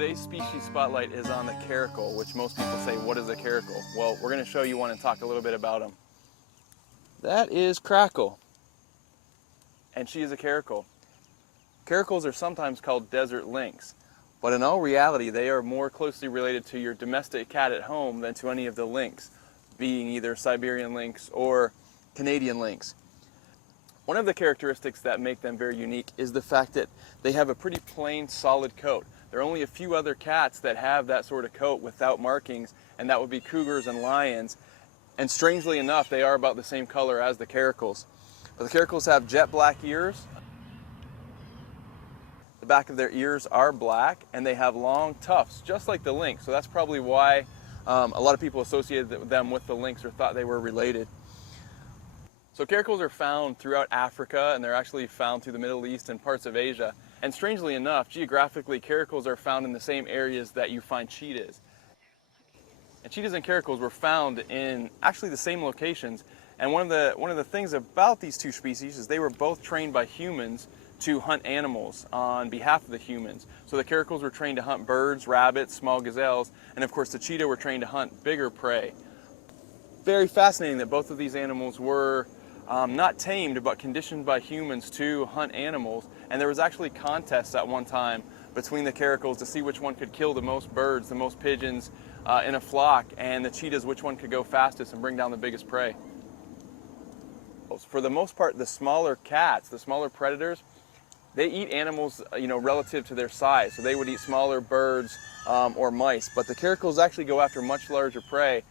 today's species spotlight is on the caracal, which most people say, what is a caracal? Well, we're going to show you one and talk a little bit about them. That is Crackle, and she is a caracal. Caracals are sometimes called desert lynx, but in all reality, they are more closely related to your domestic cat at home than to any of the lynx, being either Siberian lynx or Canadian lynx. One of the characteristics that make them very unique is the fact that they have a pretty plain, solid coat. There are only a few other cats that have that sort of coat without markings, and that would be cougars and lions. And strangely enough, they are about the same color as the caracals. But the caracals have jet black ears. The back of their ears are black, and they have long tufts, just like the lynx. So that's probably why a lot of people associated them with the lynx or thought they were related. So caracals are found throughout Africa, and they're actually found through the Middle East and parts of Asia. And strangely enough, geographically, caracals are found in the same areas that you find cheetahs. And cheetahs and caracals were found in actually the same locations. And one of the things about these two species is they were both trained by humans to hunt animals on behalf of the humans. So the caracals were trained to hunt birds, rabbits, small gazelles, and of course the cheetah were trained to hunt bigger prey. Very fascinating that both of these animals were not tamed, but conditioned by humans to hunt animals. And there was actually contests at one time between the caracals to see which one could kill the most birds, the most pigeons in a flock, and the cheetahs, which one could go fastest and bring down the biggest prey. For the most part, the smaller cats, the smaller predators, they eat animals, relative to their size. So they would eat smaller birds or mice, but the caracals actually go after much larger prey.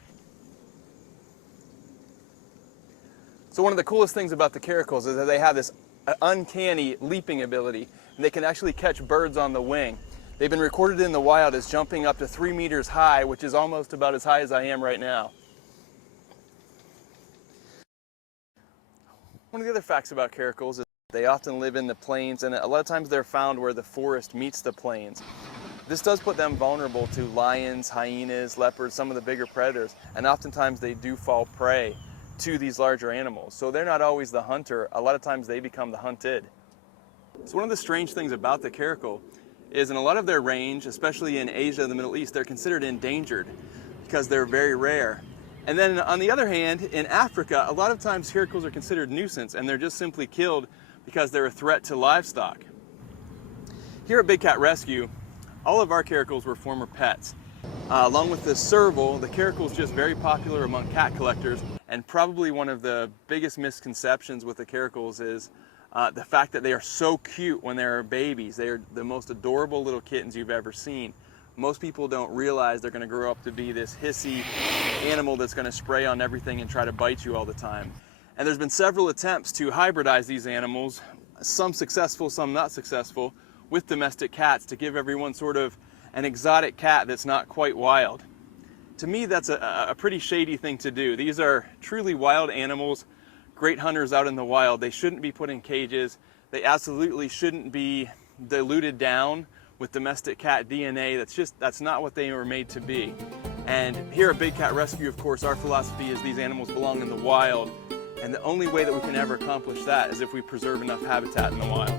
So one of the coolest things about the caracals is that they have this uncanny leaping ability, and they can actually catch birds on the wing. They've been recorded in the wild as jumping up to 3 meters high, which is almost about as high as I am right now. One of the other facts about caracals is they often live in the plains, and a lot of times they're found where the forest meets the plains. This does put them vulnerable to lions, hyenas, leopards, some of the bigger predators, and oftentimes they do fall prey to these larger animals. So they're not always the hunter. A lot of times they become the hunted. So one of the strange things about the caracal is in a lot of their range, especially in Asia and the Middle East, they're considered endangered because they're very rare. And then on the other hand, in Africa, a lot of times caracals are considered nuisance, and they're just simply killed because they're a threat to livestock. Here at Big Cat Rescue, all of our caracals were former pets. Along with the serval, the caracal is just very popular among cat collectors, and probably one of the biggest misconceptions with the caracals is the fact that they are so cute when they're babies. They are the most adorable little kittens you've ever seen. Most people don't realize they're going to grow up to be this hissy animal that's going to spray on everything and try to bite you all the time. And there's been several attempts to hybridize these animals, some successful, some not successful, with domestic cats to give everyone sort of an exotic cat that's not quite wild. To me, that's a pretty shady thing to do. These are truly wild animals, great hunters out in the wild. They shouldn't be put in cages. They absolutely shouldn't be diluted down with domestic cat DNA. That's not what they were made to be. And here at Big Cat Rescue, of course, our philosophy is these animals belong in the wild. And the only way that we can ever accomplish that is if we preserve enough habitat in the wild.